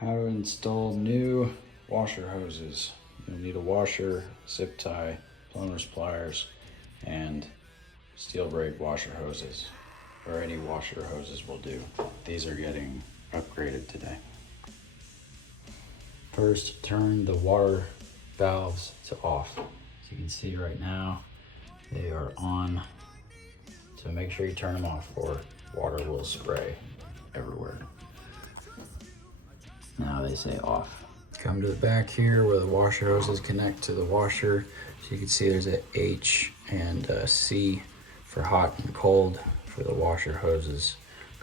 How to install new washer hoses. You'll need a washer, zip tie, plumber's pliers, and steel braid washer hoses, or any washer hoses will do. These are getting upgraded today. First, turn the water valves to off. As you can see right now, they are on. So make sure you turn them off or water will spray everywhere. Now they say off. Come to the back here where the washer hoses connect to the washer. So you can see there's a H and a C for hot and cold for the washer hoses.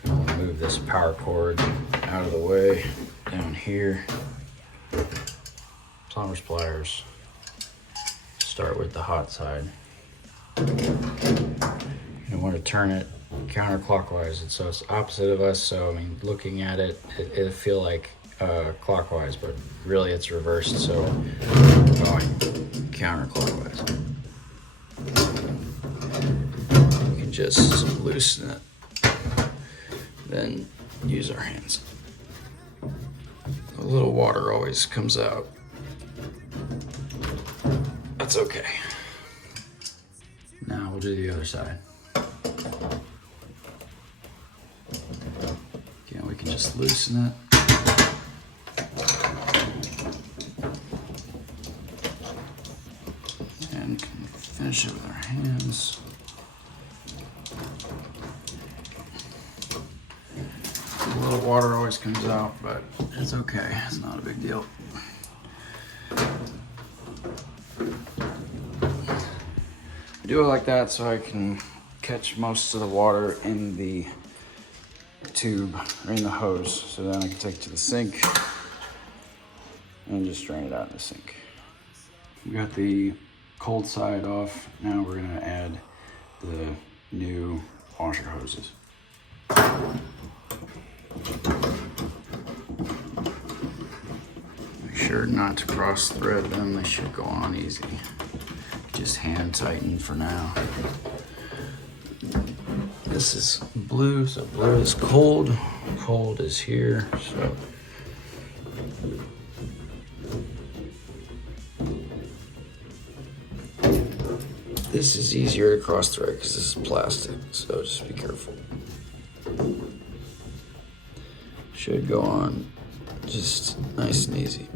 I'm gonna move this power cord out of the way down here. Plumber's pliers. Start with the hot side. You want to turn it counterclockwise, so it's opposite of us. So I mean, looking at it, it'll feel like clockwise, but really it's reversed. So going counterclockwise. You can just loosen it, then use our hands. A little water always comes out. That's okay. Now we'll do the other side. Again, we can just loosen it. And finish it with our hands. A little water always comes out, but it's okay. It's not a big deal. I do it like that so I can catch most of the water in the tube or in the hose. So then I can take it to the sink and just drain it out in the sink. We got the cold side off. Now we're gonna add the new washer hoses. Make sure not to cross thread them. They should go on easy. Just hand tighten for now. This is blue, so blue is cold. Cold is here, so. This is easier to cross thread because this is plastic, so just be careful. Should go on just nice and easy.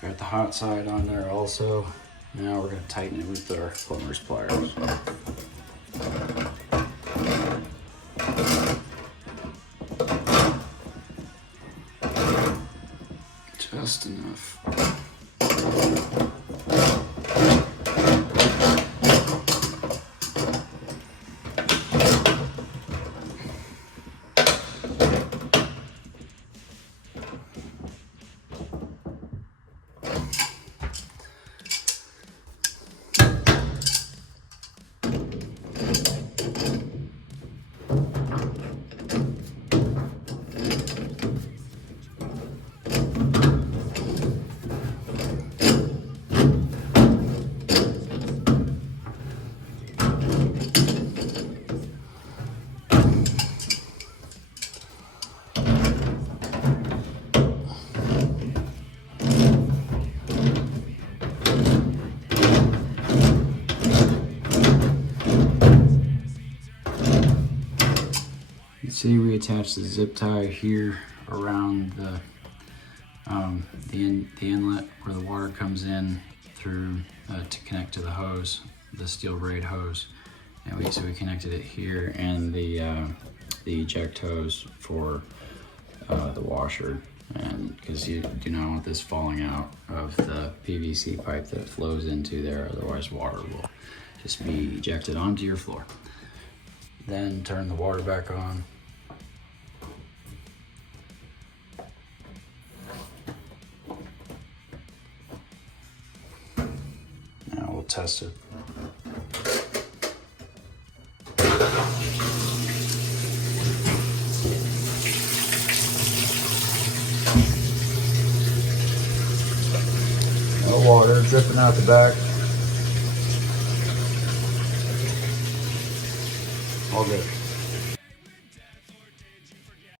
Got the hot side on there also. Now we're going to tighten it with our plumber's pliers. Just enough. See, we attach the zip tie here around the inlet where the water comes in through to connect to the hose, the steel braid hose, and we connected it here, and the eject hose for the washer, and because you do not want this falling out of the PVC pipe that flows into there, otherwise water will just be ejected onto your floor. Then turn the water back on. We'll test it. No water dripping out the back. All good.